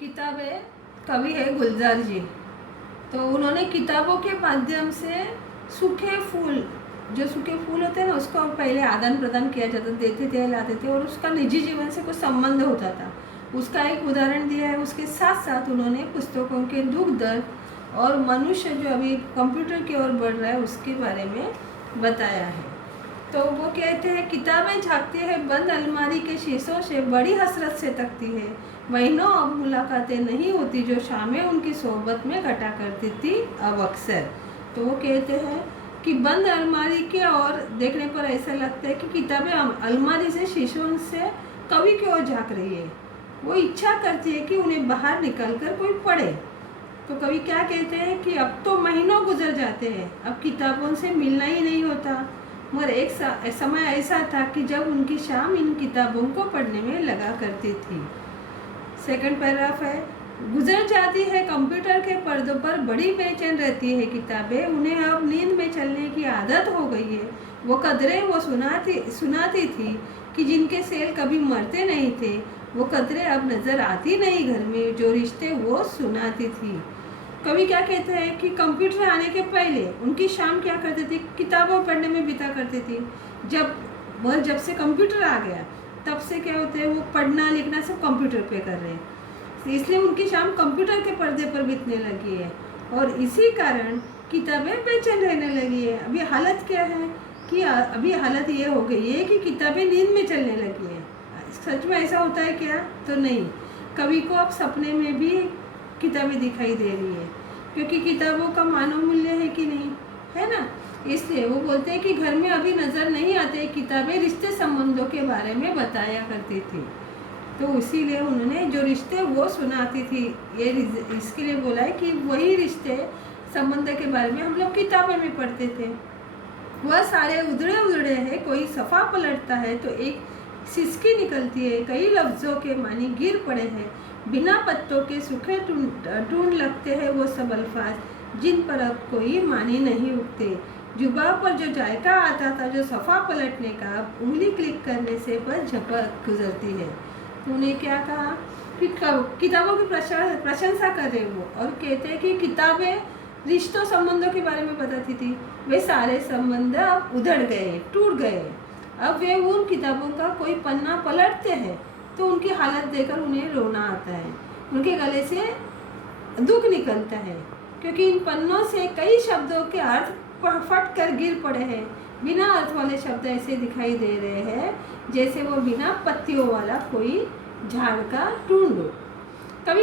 किताबें कवि है गुलजार जी। तो उन्होंने किताबों के माध्यम से सूखे फूल, जो सूखे फूल होते हैं ना, उसको पहले आदान प्रदान किया जाता, देते थे लाते थे, और उसका निजी जीवन से कुछ संबंध होता था। उसका एक उदाहरण दिया है। उसके साथ साथ उन्होंने पुस्तकों के दुख दर्द और मनुष्य जो अभी कंप्यूटर की ओर बढ़ रहा है उसके बारे में बताया है। तो वो कहते हैं, किताबें झांकती है बंद अलमारी के शीशों से, बड़ी हसरत से तकती है। महीनों अब मुलाकातें नहीं होती जो शामें उनकी सोहबत में घटा करती थी अब अक्सर। तो वो कहते हैं कि बंद अलमारी के और देखने पर ऐसा लगता है कि किताबें अलमारी से शीशों से कवि की ओर झांक रही है। वो इच्छा करती है कि उन्हें बाहर निकल कर कोई पढ़े। तो कवि क्या कहते हैं कि अब तो महीनों गुजर जाते हैं, अब किताबों से मिलना ही नहीं होता। मगर एक समय ऐसा था कि जब उनकी शाम इन किताबों को पढ़ने में लगा करती थी। सेकंड पैराग्राफ है, गुजर जाती है कंप्यूटर के पर्दों पर, बड़ी बेचैन रहती है किताबें, उन्हें अब नींद में चलने की आदत हो गई है। वो कदरें वो सुनाती थी कि जिनके सेल कभी मरते नहीं थे, वो कदरें अब नज़र आती नहीं घर में, जो रिश्ते वो सुनाती थी। कवि क्या कहते हैं कि कंप्यूटर आने के पहले उनकी शाम क्या करती थी, किताबों पढ़ने में बिता करती थी। जब से कंप्यूटर आ गया तब से क्या होता है, वो पढ़ना लिखना सब कंप्यूटर पे कर रहे हैं, इसलिए उनकी शाम कंप्यूटर के पर्दे पर बीतने लगी है। और इसी कारण किताबें बेचैन रहने लगी है। अभी हालत क्या है कि अभी हालत ये हो गई है कि किताबें नींद में चलने लगी है। सच में ऐसा होता है क्या? तो नहीं। कवि को अब सपने में भी किताबें दिखाई दे रही है, क्योंकि किताबों का मानव मूल्य है कि नहीं, है ना। इसलिए वो बोलते हैं कि घर में अभी नज़र नहीं आते, किताबें रिश्ते संबंधों के बारे में बताया करती थी। तो इसीलिए उन्होंने जो रिश्ते वो सुनाती थी, ये इसके लिए बोला है कि वही रिश्ते संबंध के बारे में हम लोग किताबों में पढ़ते थे। वह सारे उधड़े उधड़े हैं, कोई सफ़ा पलटता है तो एक सिसकी निकलती है, कई लफ्ज़ों के मानी गिर पड़े हैं, बिना पत्तों के सूखे ढूंढ लगते हैं वो सब अल्फाज जिन पर अब कोई मानी नहीं उठते। जुबां पर जो जायका आता था जो सफ़ा पलटने का, अब उंगली क्लिक करने से बस झपक गुजरती है। उन्होंने क्या कहा कि किताबों की प्रशंसा कर रहे वो, और कहते हैं कि किताबें रिश्तों संबंधों के बारे में बताती थी। वे सारे संबंध अब उधड़ गए, टूट गए। अब वे उन किताबों का कोई पन्ना पलटते हैं तो उनकी हालत देखकर उन्हें रोना आता है, उनके गले से दुख निकलता है, क्योंकि इन पन्नों से कई शब्दों के अर्थ फट कर गिर पड़े हैं। बिना अर्थ वाले शब्द ऐसे दिखाई दे रहे हैं जैसे वो बिना पत्तियों वाला कोई झाड़ का टुंड हो।